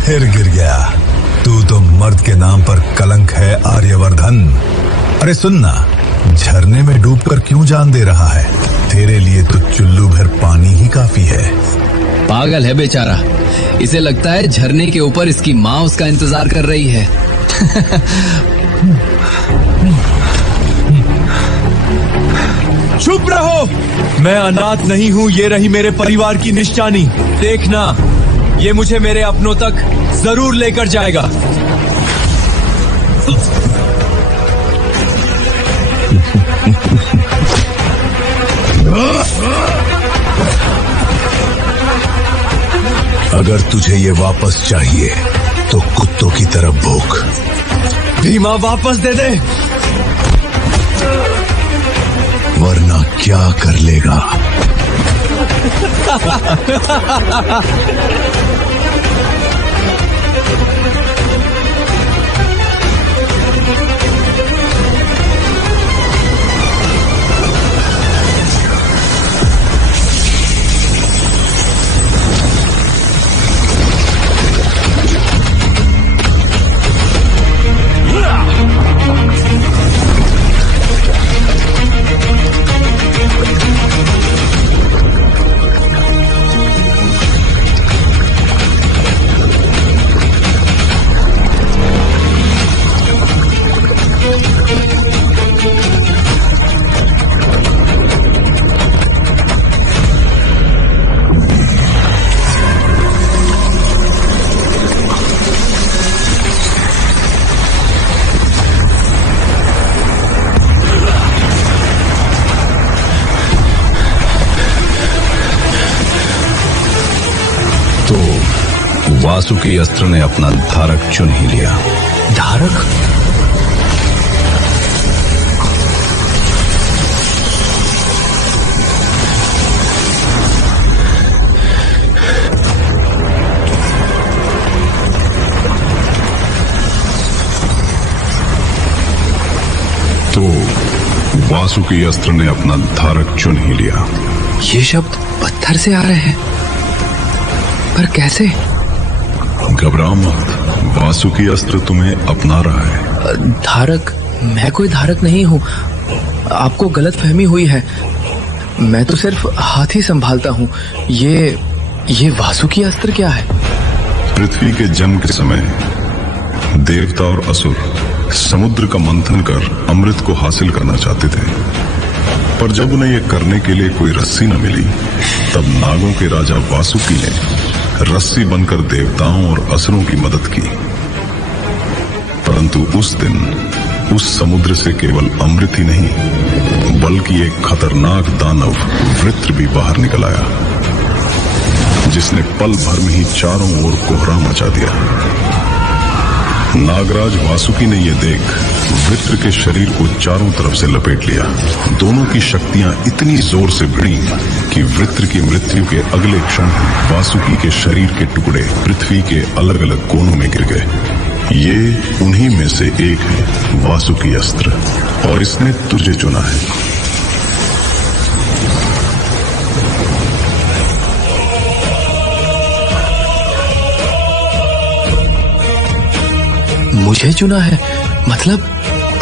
फिर गिर गया। तू तो मर्द के नाम पर कलंक है आर्यवर्धन। अरे सुनना, झरने में डूबकर क्यों जान दे रहा है? तेरे लिए तो चुल्लू भर पानी ही काफी है। पागल है बेचारा, इसे लगता है झरने के ऊपर इसकी माँ उसका इंतजार कर रही है। चुप रहो, मैं अनाथ नहीं हूँ। ये रही मेरे परिवार की निशानी। देखना, ये मुझे मेरे अपनों तक जरूर लेकर जाएगा। अगर तुझे ये वापस चाहिए तो कुत्तों की तरह भूख। भीमा, वापस दे दे, वरना क्या कर लेगा? वासुकी अस्त्र ने अपना धारक चुन ही लिया। धारक? तो वासुकी अस्त्र ने अपना धारक चुन ही लिया। ये शब्द पत्थर से आ रहे हैं, पर कैसे? घबराओ मत, वासुकी अस्त्र तुम्हें अपना रहा है। धारक? मैं कोई धारक नहीं हूँ, आपको गलत फहमी हुई है। मैं तो सिर्फ हाथी संभालता हूँ। ये वासुकी अस्त्र क्या है? पृथ्वी के जन्म के समय देवता और असुर समुद्र का मंथन कर अमृत को हासिल करना चाहते थे, पर जब उन्हें यह करने के लिए कोई रस्सी न मिली, तब नागों के राजा वासुकी ने रस्सी बनकर देवताओं और असुरों की मदद की। परंतु उस दिन उस समुद्र से केवल अमृत ही नहीं, बल्कि एक खतरनाक दानव वृत्र भी बाहर निकल आया, जिसने पल भर में ही चारों ओर कोहरा मचा दिया। नागराज वासुकी ने यह देख वृत्र के शरीर को चारों तरफ से लपेट लिया। दोनों की शक्तियां इतनी जोर से भिड़ी कि वृत्र की मृत्यु के अगले क्षण वासुकी के शरीर के टुकड़े पृथ्वी के अलग अलग कोनों में गिर गए। ये उन्हीं में से एक है वासुकी अस्त्र, और इसने तुझे चुना है। मुझे चुना है? मतलब?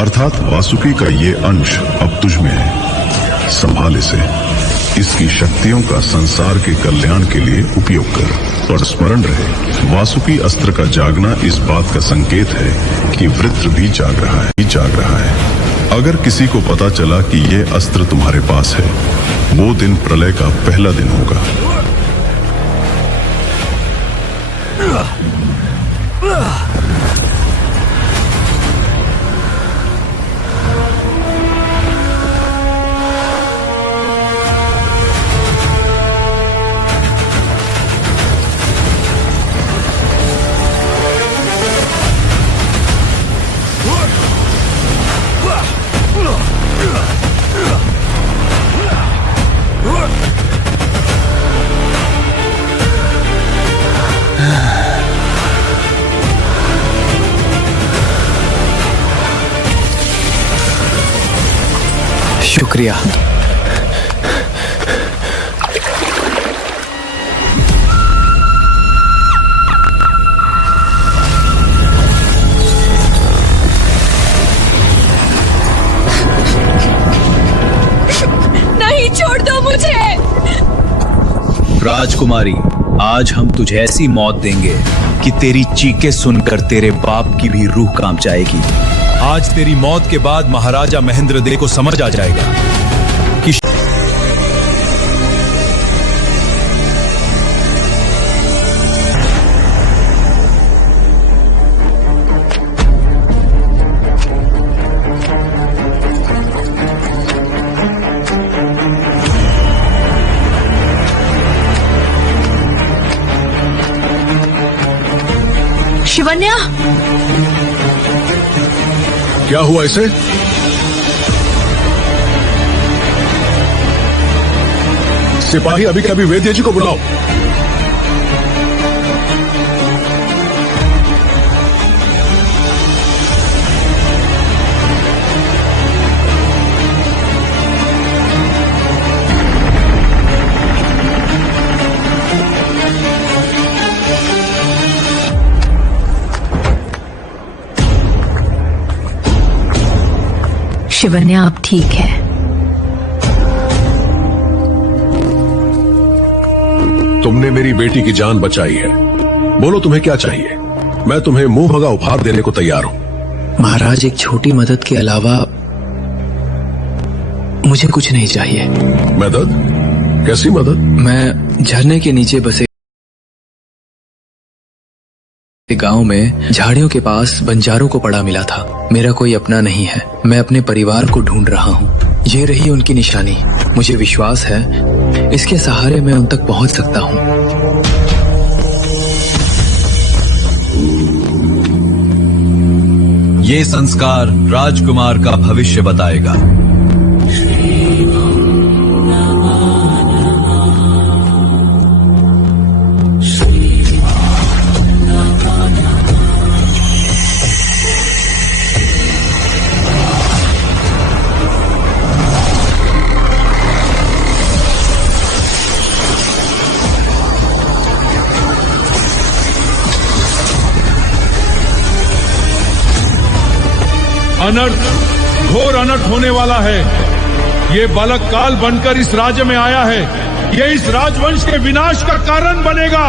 अर्थात वासुकी का ये अंश अब तुझ में है। संभाल इसे, इसकी शक्तियों का संसार के कल्याण के लिए उपयोग कर। और स्मरण रहे, वासुकी अस्त्र का जागना इस बात का संकेत है कि वृत्र भी जाग रहा है। अगर किसी को पता चला कि ये अस्त्र तुम्हारे पास है, वो दिन प्रलय का पहला दिन होगा। शुक्रिया। राजकुमारी, आज हम तुझे ऐसी मौत देंगे कि तेरी चीखें सुनकर तेरे बाप की भी रूह कांप जाएगी। आज तेरी मौत के बाद महाराजा महेंद्रदेव को समझ आ जाएगा कि शिवन्या, क्या हुआ इसे? सिपाही अभी के अभी वैद्य जी को बुलाओ। शिवन्या अब ठीक है। तुमने मेरी बेटी की जान बचाई है। बोलो तुम्हें क्या चाहिए? मैं तुम्हें मुंह भगा उपहार देने को तैयार हूं। महाराज, एक छोटी मदद के अलावा मुझे कुछ नहीं चाहिए। मदद? कैसी मदद? मैं झरने के नीचे बसे गांव में झाड़ियों के पास बंजारों को पड़ा मिला था। मेरा कोई अपना नहीं है। मैं अपने परिवार को ढूंढ रहा हूँ। ये रही उनकी निशानी। मुझे विश्वास है इसके सहारे मैं उन तक पहुंच सकता हूँ। ये संस्कार राजकुमार का भविष्य बताएगा। अनर्थ, घोर अनर्थ होने वाला है। ये बालक काल बनकर इस राज्य में आया है। ये इस राजवंश के विनाश का कारण बनेगा।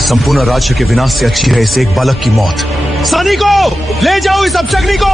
संपूर्ण राज्य के विनाश से अच्छी है इस एक बालक की मौत। सैनिकों, ले जाओ इस अपशगनी को।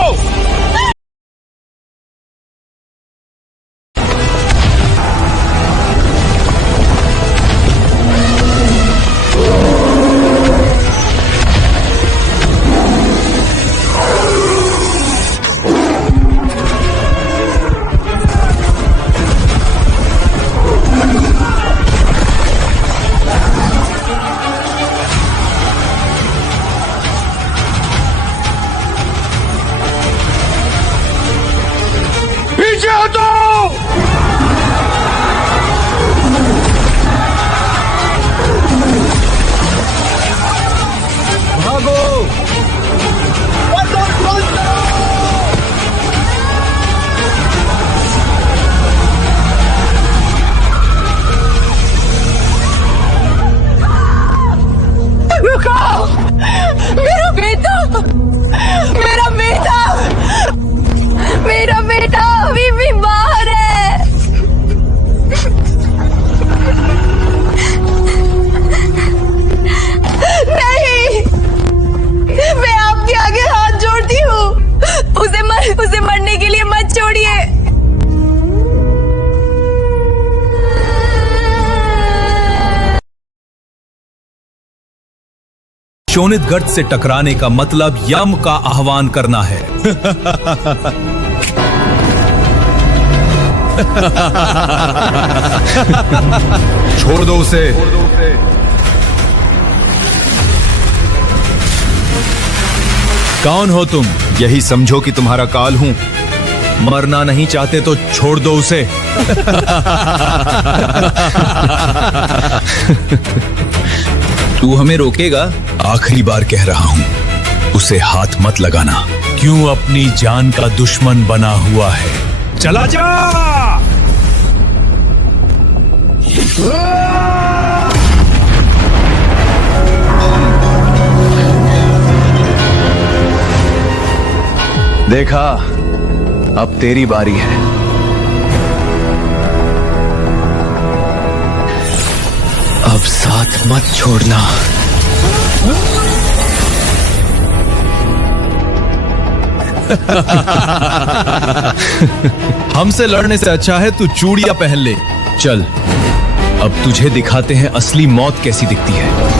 शोणित गर्त से टकराने का मतलब यम का आह्वान करना है। छोड़ दो उसे। कौन हो तुम? यही समझो कि तुम्हारा काल हूं। मरना नहीं चाहते तो छोड़ दो उसे। तू हमें रोकेगा? आखिरी बार कह रहा हूं, उसे हाथ मत लगाना। क्यों अपनी जान का दुश्मन बना हुआ है? चला जा! देखा, अब तेरी बारी है। अब साथ मत छोड़ना। हमसे लड़ने से अच्छा है तू चूड़ियां पहन ले। चल, अब तुझे दिखाते हैं असली मौत कैसी दिखती है।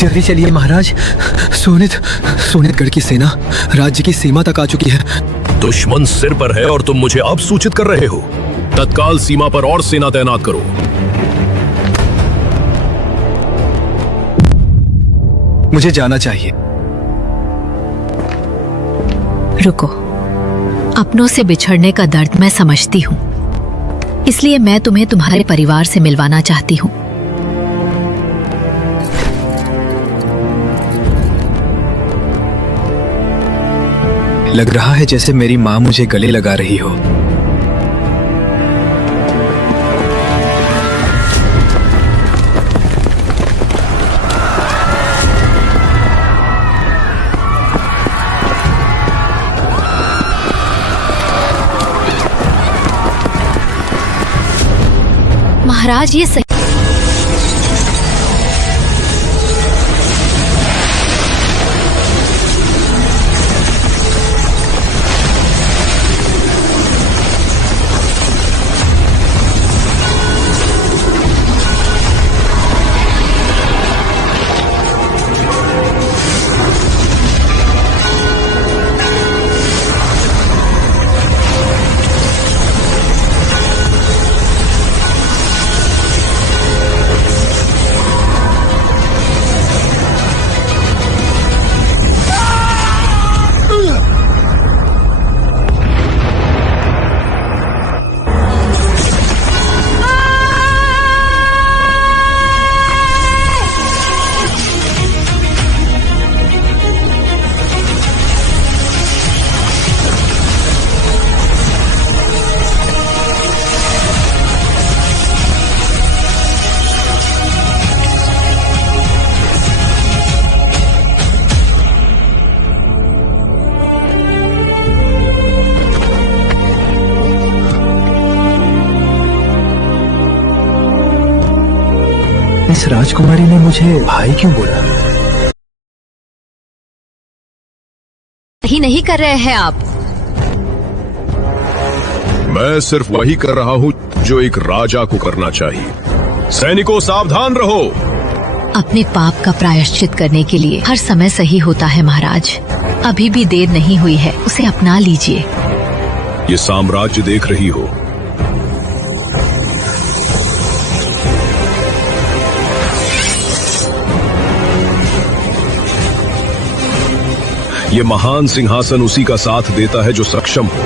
जल्दी चलिए महाराज। सोनितगढ़ की सेना राज्य की सीमा तक आ चुकी है। दुश्मन सिर पर है और तुम मुझे अब सूचित कर रहे हो। तत्काल सीमा पर और सेना तैनात करो। मुझे जाना चाहिए। रुको, अपनों से बिछड़ने का दर्द मैं समझती हूँ, इसलिए मैं तुम्हें तुम्हारे परिवार से मिलवाना चाहती हूँ। लग रहा है जैसे मेरी माँ मुझे गले लगा रही हो। महाराज, ये सही। इस राजकुमारी ने मुझे भाई क्यों बोला? ही नहीं कर रहे हैं आप। मैं सिर्फ वही कर रहा हूँ जो एक राजा को करना चाहिए। सैनिकों, सावधान रहो। अपने पाप का प्रायश्चित करने के लिए हर समय सही होता है महाराज। अभी भी देर नहीं हुई है, उसे अपना लीजिए। ये साम्राज्य देख रही हो, ये महान सिंहासन उसी का साथ देता है जो सक्षम हो,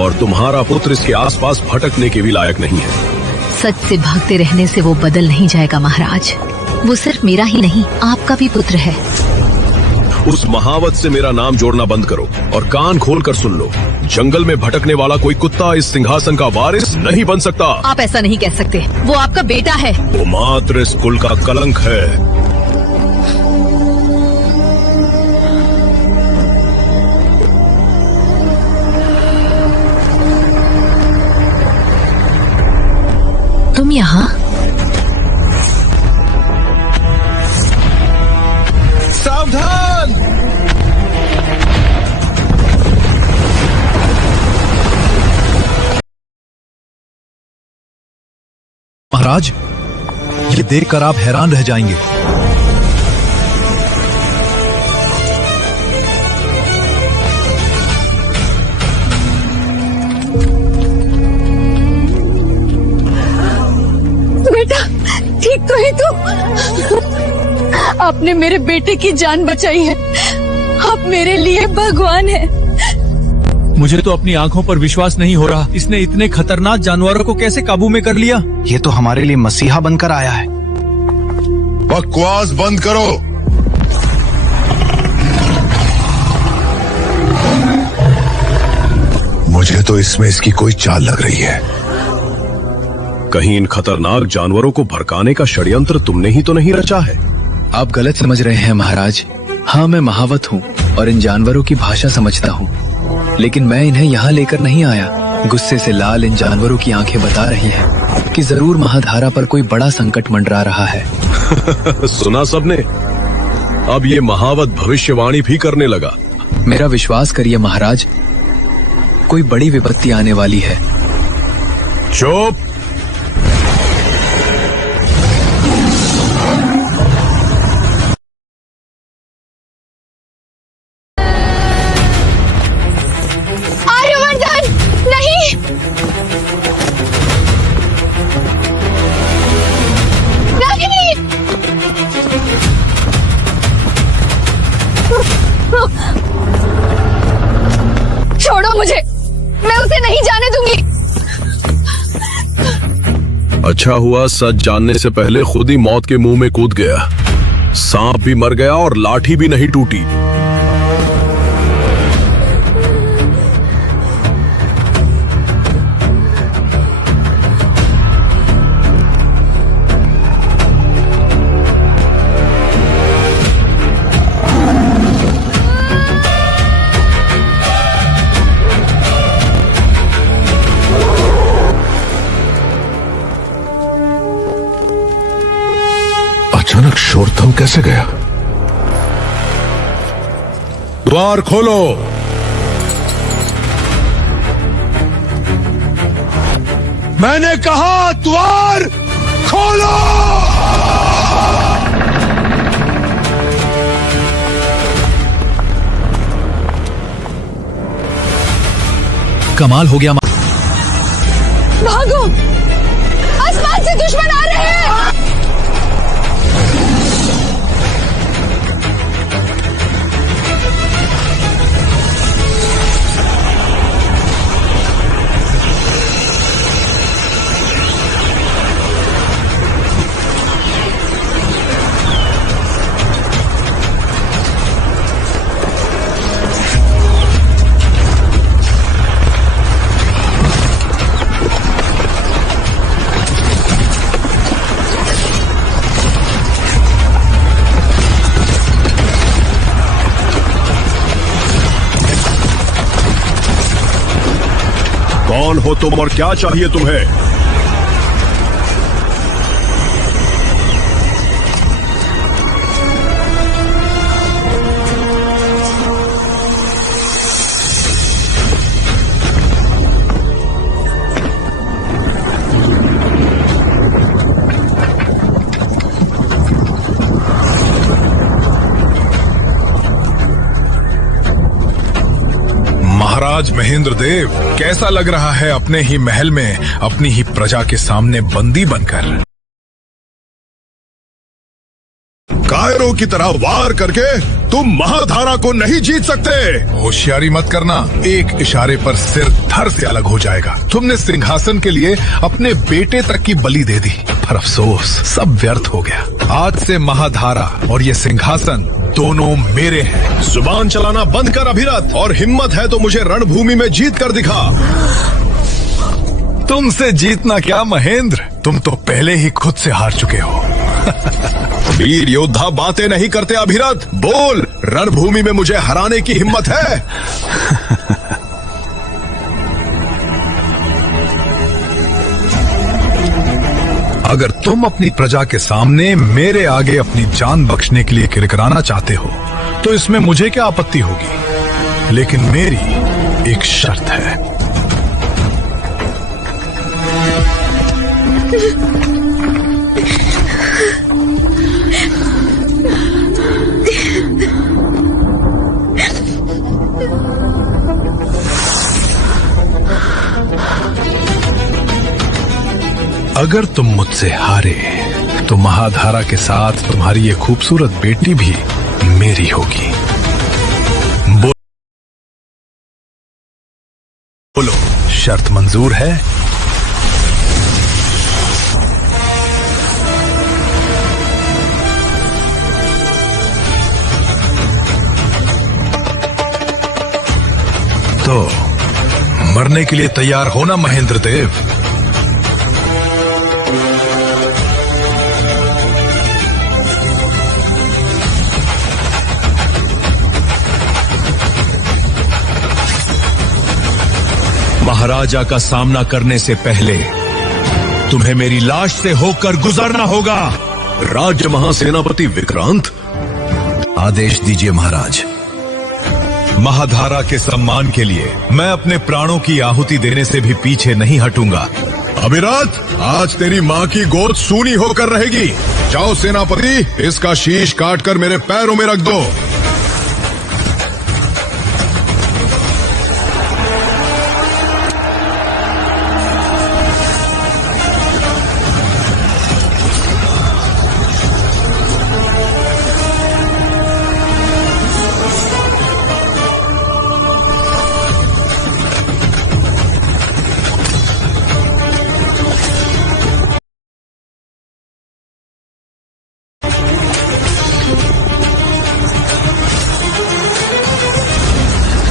और तुम्हारा पुत्र इसके आसपास भटकने के भी लायक नहीं है। सच से भागते रहने से वो बदल नहीं जाएगा महाराज। वो सिर्फ मेरा ही नहीं, आपका भी पुत्र है। उस महावत से मेरा नाम जोड़ना बंद करो और कान खोल कर सुन लो। जंगल में भटकने वाला कोई कुत्ता इस सिंहासन का वारिस नहीं बन सकता। आप ऐसा नहीं कह सकते, वो आपका बेटा है। वो मात्र इस कुल का कलंक है। तुम यहाँ? सावधान! महाराज, ये देखकर आप हैरान रह जाएंगे। बेटा, ठीक तो है तू? आपने मेरे बेटे की जान बचाई है। आप मेरे लिए भगवान हैं। मुझे तो अपनी आंखों पर विश्वास नहीं हो रहा। इसने इतने खतरनाक जानवरों को कैसे काबू में कर लिया? ये तो हमारे लिए मसीहा बनकर आया है। बकवास बंद करो। मुझे तो इसमें इसकी कोई चाल लग रही है। कहीं इन खतरनाक जानवरों को भड़काने का षड्यंत्र तुमने ही तो नहीं रचा है? आप गलत समझ रहे हैं महाराज। हाँ, मैं महावत हूँ और इन जानवरों की भाषा समझता हूँ, लेकिन मैं इन्हें यहाँ लेकर नहीं आया। गुस्से से लाल इन जानवरों की आंखें बता रही हैं कि जरूर महाधारा पर कोई बड़ा संकट मंडरा रहा है। सुना सबने? अब ये महावत भविष्यवाणी भी करने लगा। मेरा विश्वास करिए महाराज, कोई बड़ी विपत्ति आने वाली है। चुप! आर्यवर्धन नहीं, नहीं। छोड़ो मुझे, मैं उसे नहीं जाने दूंगी। अच्छा हुआ सच जानने से पहले खुद ही मौत के मुंह में कूद गया। सांप भी मर गया और लाठी भी नहीं टूटी। अचानक शोर थम कैसे गया? द्वार खोलो। मैंने कहा द्वार खोलो। कमाल हो गया। भागो, आसमान से दुश्मन आ रहे हैं। कौन हो तुम और क्या चाहिए तुम्हें? महाराज महेंद्र देव, कैसा लग रहा है अपने ही महल में अपनी ही प्रजा के सामने बंदी बनकर? कायरों की तरह वार करके तुम महाधारा को नहीं जीत सकते। होशियारी मत करना, एक इशारे पर सिर धड़ से अलग हो जाएगा। तुमने सिंहासन के लिए अपने बेटे तक की बलि दे दी, पर अफसोस सब व्यर्थ हो गया। आज से महाधारा और ये सिंहासन दोनों मेरे हैं। जुबान चलाना बंद कर अभिरथ, और हिम्मत है तो मुझे रणभूमि में जीत कर दिखा। तुमसे जीतना क्या महेंद्र, तुम तो पहले ही खुद से हार चुके हो। वीर योद्धा बातें नहीं करते अभिरथ, बोल, रणभूमि में मुझे हराने की हिम्मत है? अगर तुम अपनी प्रजा के सामने मेरे आगे अपनी जान बख्शने के लिए किरकिराना चाहते हो तो इसमें मुझे क्या आपत्ति होगी, लेकिन मेरी एक शर्त है। अगर तुम मुझसे हारे तो महाधारा के साथ तुम्हारी ये खूबसूरत बेटी भी मेरी होगी। शर्त मंजूर है? तो मरने के लिए तैयार हो ना महेंद्र देव? महाराजा का सामना करने से पहले तुम्हें मेरी लाश से होकर गुजरना होगा। राज्य महासेनापति विक्रांत, आदेश दीजिए महाराज। महाधारा के सम्मान के लिए मैं अपने प्राणों की आहुति देने से भी पीछे नहीं हटूंगा। अभिरात, आज तेरी माँ की गोद सूनी होकर रहेगी। जाओ सेनापति, इसका शीश काटकर मेरे पैरों में रख दो।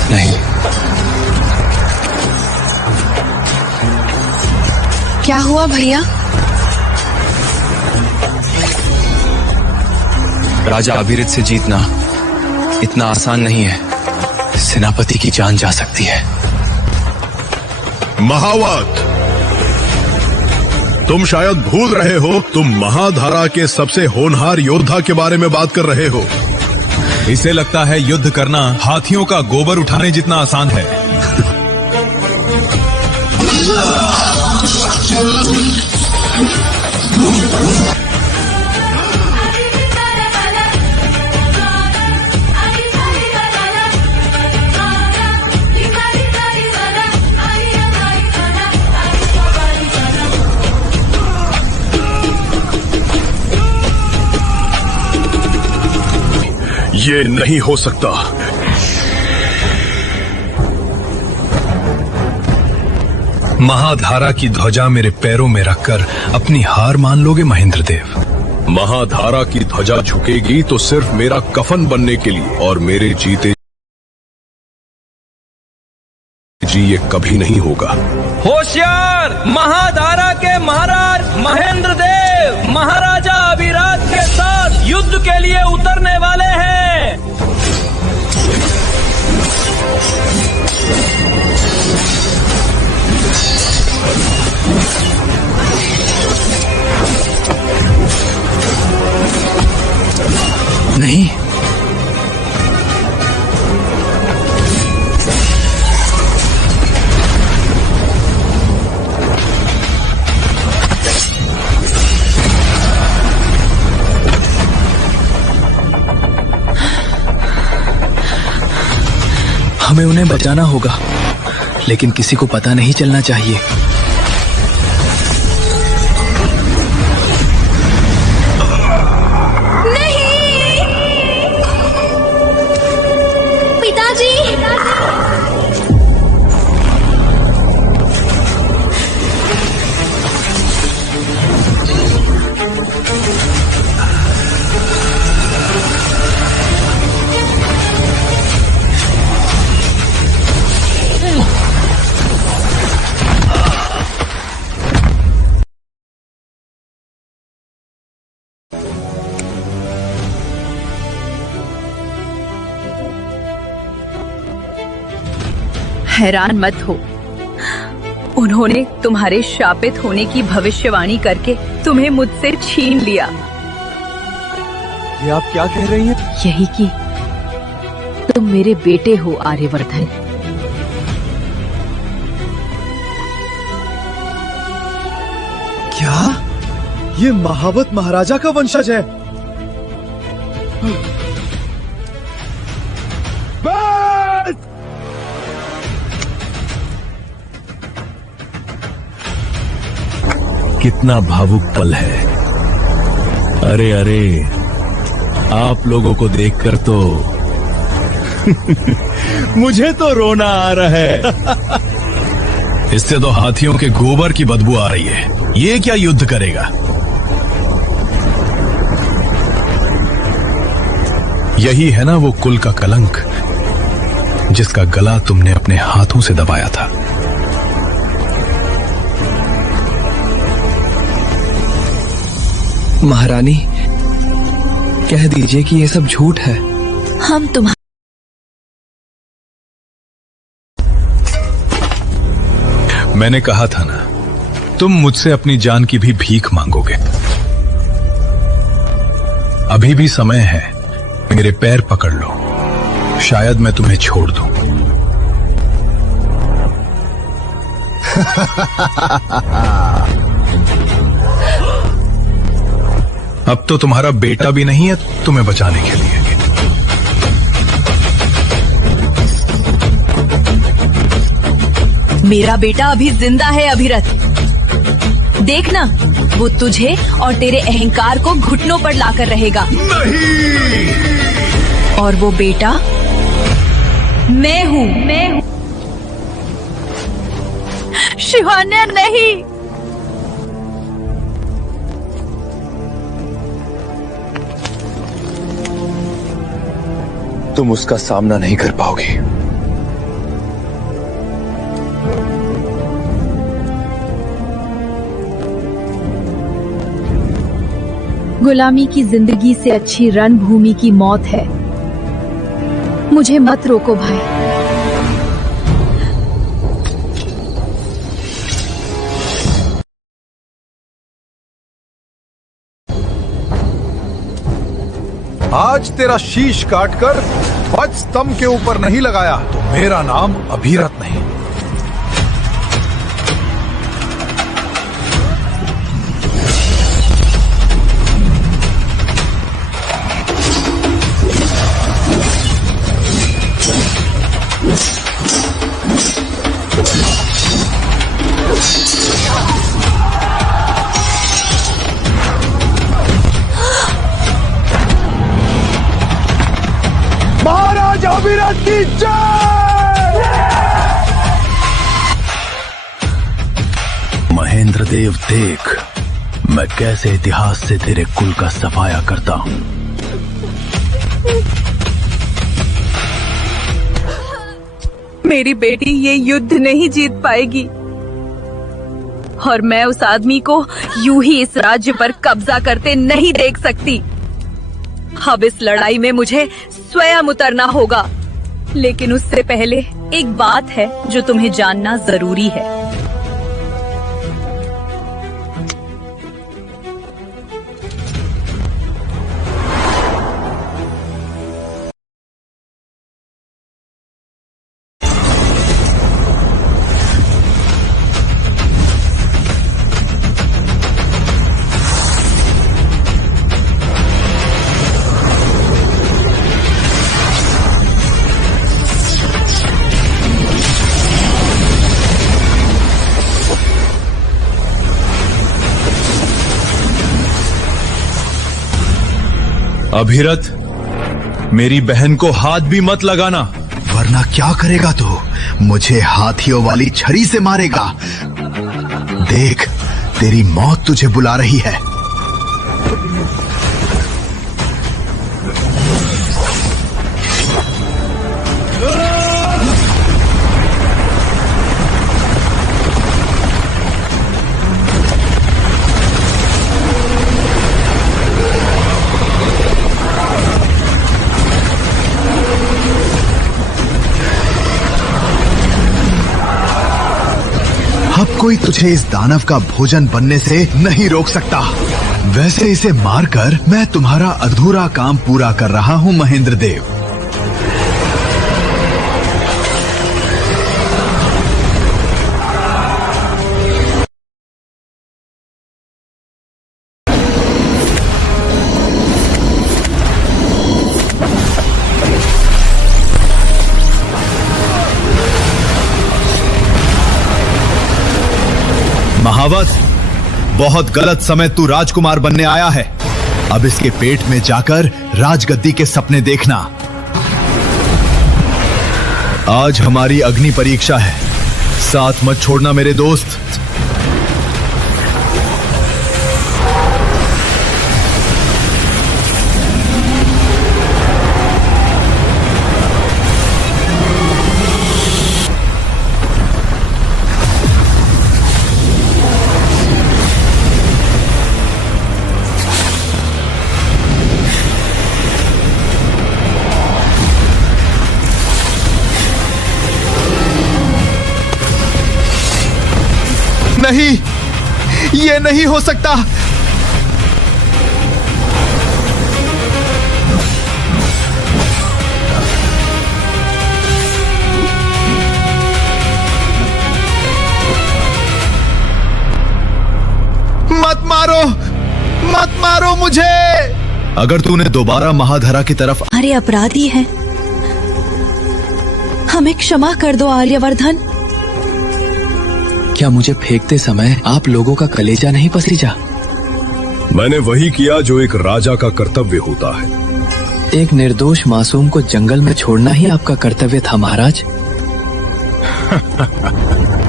नहीं, क्या हुआ भैया? राजा अभिरित से जीतना इतना आसान नहीं है। सेनापति की जान जा सकती है। महावत, तुम शायद भूल रहे हो, तुम महाधारा के सबसे होनहार योद्धा के बारे में बात कर रहे हो। इसे लगता है युद्ध करना हाथियों का गोबर उठाने जितना आसान है। ये नहीं हो सकता। महाधारा की ध्वजा मेरे पैरों में रखकर अपनी हार मान लोगे महेंद्र देव? महाधारा की ध्वजा झुकेगी तो सिर्फ मेरा कफन बनने के लिए, और मेरे जीते जी ये कभी नहीं होगा। होशियार! महाधारा के महाराज महेंद्र देव महाराजा अभिराज के साथ युद्ध के लिए उतरने वाले हैं। नहीं, हमें उन्हें बचाना होगा, लेकिन किसी को पता नहीं चलना चाहिए। हैरान मत हो, उन्होंने तुम्हारे शापित होने की भविष्यवाणी करके तुम्हें मुझसे छीन लिया। ये आप क्या कह रही हैं? यही कि तुम मेरे बेटे हो आर्यवर्धन। क्या ये महावत महाराजा का वंशज है? कितना भावुक पल है। अरे अरे, आप लोगों को देखकर तो मुझे तो रोना आ रहा है। इससे तो हाथियों के गोबर की बदबू आ रही है। ये क्या युद्ध करेगा? यही है ना वो कुल का कलंक जिसका गला तुमने अपने हाथों से दबाया था। महारानी, कह दीजिए कि ये सब झूठ है। हम तुम्हारे मैंने कहा था ना, तुम मुझसे अपनी जान की भी भीख मांगोगे। अभी भी समय है, मेरे पैर पकड़ लो, शायद मैं तुम्हें छोड़ दूं। अब तो तुम्हारा बेटा भी नहीं है तुम्हें बचाने के लिए। मेरा बेटा अभी जिंदा है अभिरथ। देखना, वो तुझे और तेरे अहंकार को घुटनों पर लाकर रहेगा। नहीं! और वो बेटा मैं हूँ। शिवान्या नहीं। तुम उसका सामना नहीं कर पाओगी। गुलामी की जिंदगी से अच्छी रणभूमि की मौत है। मुझे मत रोको भाई। आज तेरा शीश काटकर वज्र स्तंभ के ऊपर नहीं लगाया तो मेरा नाम अभिरथ नहीं। महाराज अभिरथ की जय! महेंद्र देव, देख मैं कैसे इतिहास से तेरे कुल का सफाया करता हूं। मेरी बेटी ये युद्ध नहीं जीत पाएगी और मैं उस आदमी को यूं ही इस राज्य पर कब्जा करते नहीं देख सकती। अब इस लड़ाई में मुझे स्वयं उतरना होगा, लेकिन उससे पहले एक बात है जो तुम्हें जानना जरूरी है। अभिरथ, मेरी बहन को हाथ भी मत लगाना, वरना क्या करेगा तू? मुझे हाथियों वाली छड़ी से मारेगा। देख, तेरी मौत तुझे बुला रही है। अब कोई तुझे इस दानव का भोजन बनने से नहीं रोक सकता। वैसे इसे मारकर मैं तुम्हारा अधूरा काम पूरा कर रहा हूं महेंद्र देव। महावत, बहुत गलत समय तू राजकुमार बनने आया है। अब इसके पेट में जाकर राजगद्दी के सपने देखना। आज हमारी अग्नि परीक्षा है। साथ मत छोड़ना मेरे दोस्त। नहीं, ये नहीं हो सकता। मत मारो मुझे। अगर तूने दोबारा महाधरा की तरफ हमारे अपराधी हैं, हमें क्षमा कर दो आर्यवर्धन। क्या मुझे फेंकते समय आप लोगों का कलेजा नहीं पसीजा? मैंने वही किया जो एक राजा का कर्तव्य होता है। एक निर्दोष मासूम को जंगल में छोड़ना ही आपका कर्तव्य था महाराज।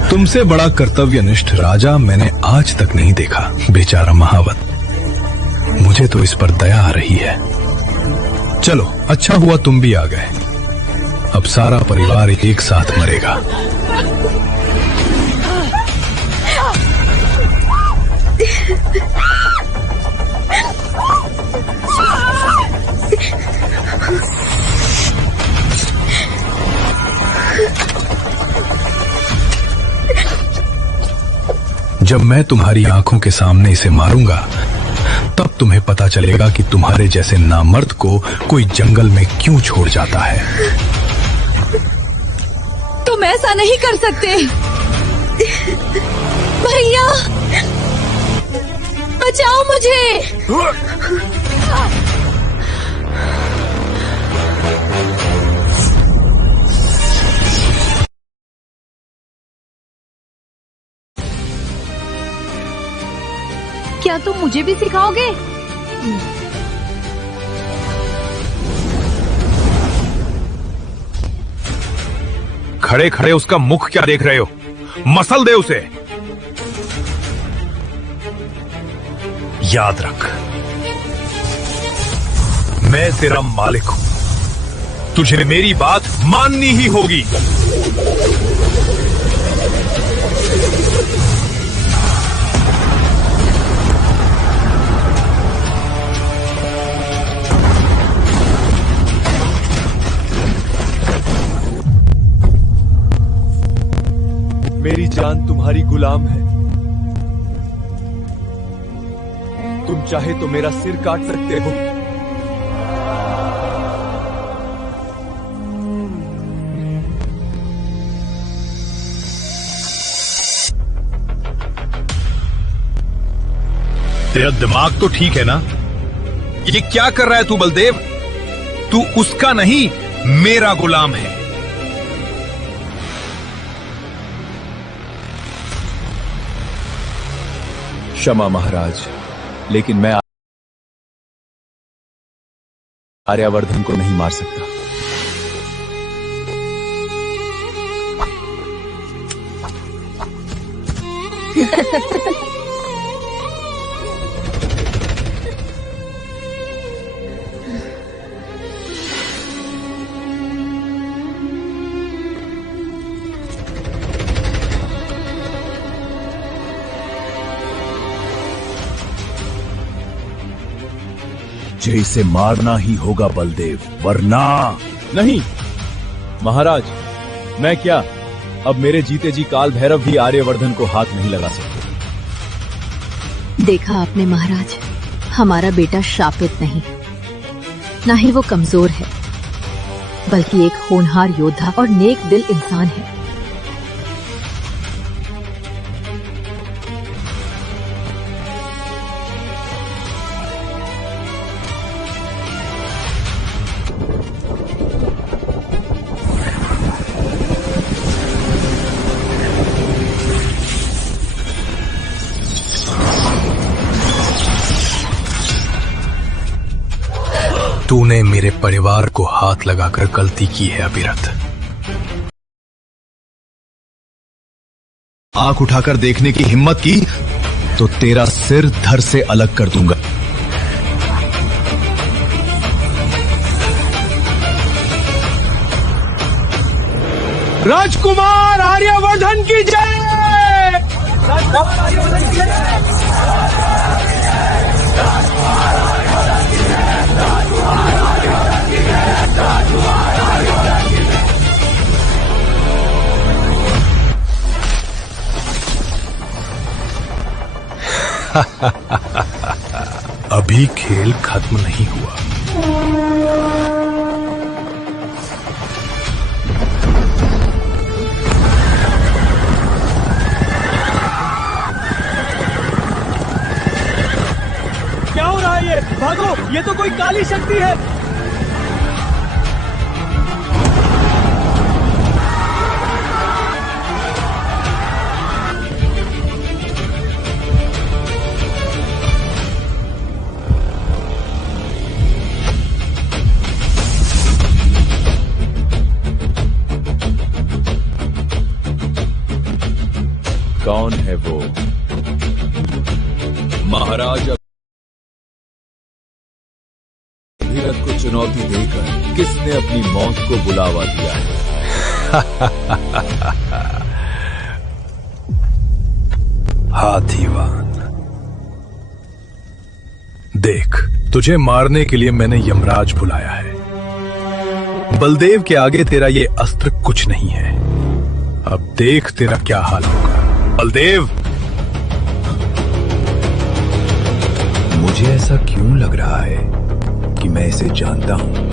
तुमसे बड़ा कर्तव्यनिष्ठ राजा मैंने आज तक नहीं देखा। बेचारा महावत, मुझे तो इस पर दया आ रही है। चलो, अच्छा हुआ तुम भी आ गए। अब सारा परिवार एक साथ मरेगा। जब मैं तुम्हारी आंखों के सामने इसे मारूंगा, तब तुम्हें पता चलेगा कि तुम्हारे जैसे नामर्द को कोई जंगल में क्यों छोड़ जाता है। तुम ऐसा नहीं कर सकते भैया, बचाओ मुझे। क्या तुम मुझे भी सिखाओगे? खड़े खड़े उसका मुख क्या देख रहे हो? मसल दे उसे। याद रख, मैं तेरा मालिक हूं, तुझे मेरी बात माननी ही होगी। मेरी जान तुम्हारी गुलाम है। तुम चाहे तो मेरा सिर काट सकते हो। तेरा दिमाग तो ठीक है ना? ये क्या कर रहा है तू बलदेव? तू उसका नहीं, मेरा गुलाम है। क्षमा महाराज, लेकिन मैं आर्यवर्धन को नहीं मार सकता। मुझे इसे मारना ही होगा बलदेव, वरना नहीं महाराज, मैं क्या, अब मेरे जीते जी काल भैरव भी आर्यवर्धन को हाथ नहीं लगा सकते। देखा आपने महाराज, हमारा बेटा शापित नहीं, ना ही वो कमजोर है, बल्कि एक होनहार योद्धा और नेक दिल इंसान है। तूने मेरे परिवार को हाथ लगाकर गलती की है अभिरथ। आंख उठाकर देखने की हिम्मत की तो तेरा सिर धड़ से अलग कर दूंगा। राजकुमार आर्यवर्धन की जय। अभी खेल खत्म नहीं हुआ। क्या हो रहा है ये? भागो, ये तो कोई काली शक्ति है। कौन है वो? महाराज अभिरथ को चुनौती देकर किसने अपनी मौत को बुलावा दिया है? हाथीवान, देख, तुझे मारने के लिए मैंने यमराज बुलाया है। बलदेव के आगे तेरा ये अस्त्र कुछ नहीं है। अब देख तेरा क्या हाल होगा। बलदेव, मुझे ऐसा क्यों लग रहा है कि मैं इसे जानता हूं।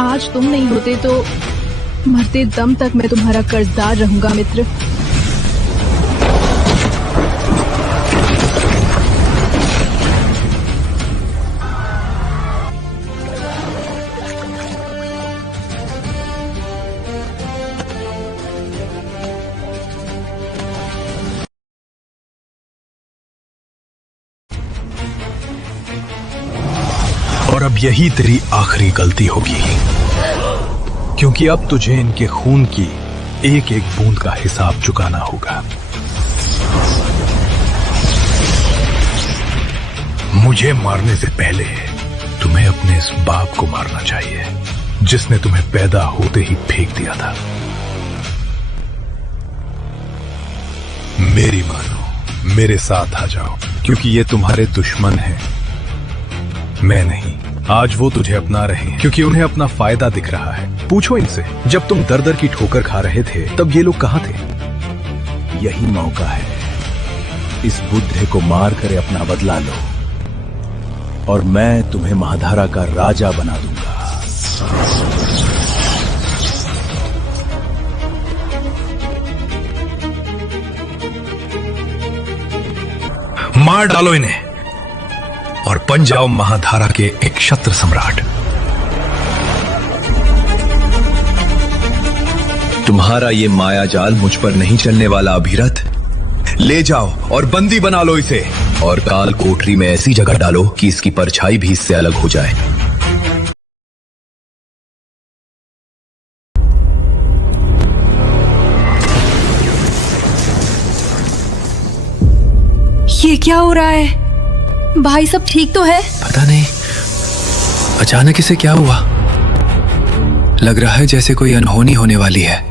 आज तुम नहीं होते तो मरते दम तक मैं तुम्हारा कर्जदार रहूंगा मित्र। और अब यही तेरी आखिरी गलती होगी, क्योंकि अब तुझे इनके खून की एक एक बूंद का हिसाब चुकाना होगा। मुझे मारने से पहले तुम्हें अपने इस बाप को मारना चाहिए, जिसने तुम्हें पैदा होते ही फेंक दिया था। मेरी मानो, मेरे साथ आ जाओ, क्योंकि ये तुम्हारे दुश्मन हैं, मैं नहीं। आज वो तुझे अपना रहे हैं क्योंकि उन्हें अपना फायदा दिख रहा है। पूछो इनसे, जब तुम दर दर की ठोकर खा रहे थे तब ये लोग कहां थे? यही मौका है, इस बुद्धे को मार कर अपना बदला लो और मैं तुम्हें महाधारा का राजा बना दूंगा। मार डालो इन्हें और बन जाओ महाधारा के एक क्षत्र सम्राट। तुम्हारा ये माया जाल मुझ पर नहीं चलने वाला अभिरथ। ले जाओ और बंदी बना लो इसे, और काल कोठरी में ऐसी जगह डालो कि इसकी परछाई भी इससे अलग हो जाए। ये क्या हो रहा है? भाई सब ठीक तो है? पता नहीं अचानक इसे क्या हुआ। लग रहा है जैसे कोई अनहोनी होने वाली है।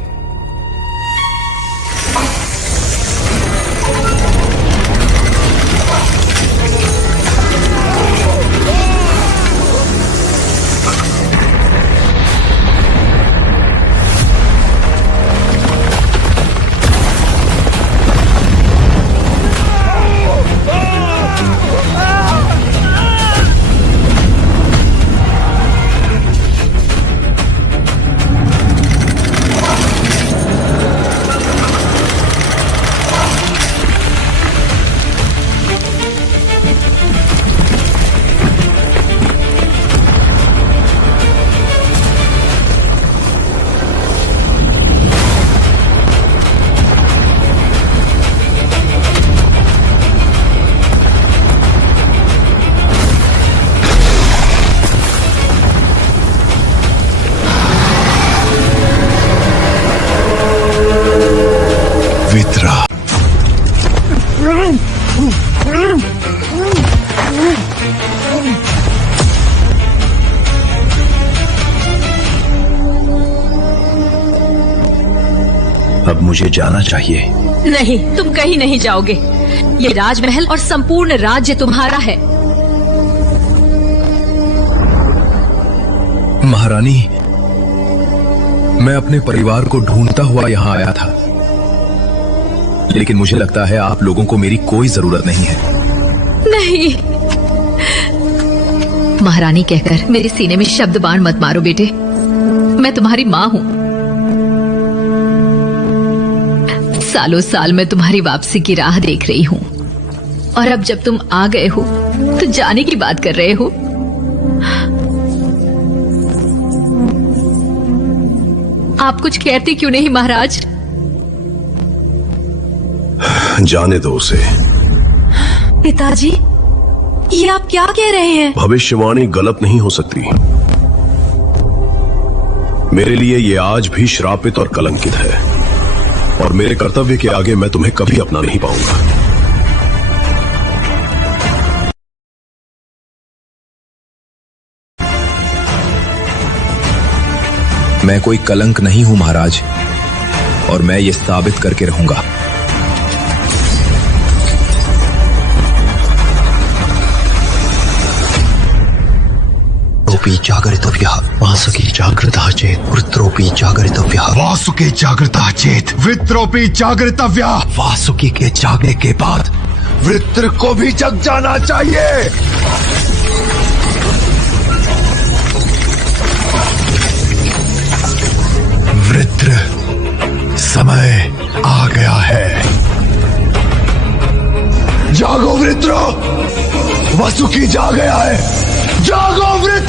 वृत्र। अब मुझे जाना चाहिए। नहीं, तुम कहीं नहीं जाओगे। ये राजमहल और संपूर्ण राज्य तुम्हारा है। महारानी, मैं अपने परिवार को ढूंढता हुआ यहाँ आया था, लेकिन मुझे लगता है आप लोगों को मेरी कोई जरूरत नहीं है। नहीं, महारानी कहकर मेरे सीने में शब्द बाण मत मारो बेटे। मैं तुम्हारी माँ हूँ। सालों साल मैं तुम्हारी वापसी की राह देख रही हूँ, और अब जब तुम आ गए हो तो जाने की बात कर रहे हो। आप कुछ कहते क्यों नहीं महाराज? जाने दो उसे। पिताजी, ये आप क्या कह रहे हैं? भविष्यवाणी गलत नहीं हो सकती। मेरे लिए ये आज भी श्रापित और कलंकित है, और मेरे कर्तव्य के आगे मैं तुम्हें कभी अपना नहीं पाऊंगा। मैं कोई कलंक नहीं हूं महाराज, और मैं ये साबित करके रहूंगा। जागरितव्यः वासुकी जागृतः चेत वृत्रोपि जागरितव्यः। वासुकी जागृतः चेत वृत्रोपि जागरितव्यः। वासुकी के जागने के बाद वृत्र को भी जग जाना चाहिए। वृत्र, समय आ गया है। जागो वृत्रो, वासुकी जा गया है। जागो वृत्र।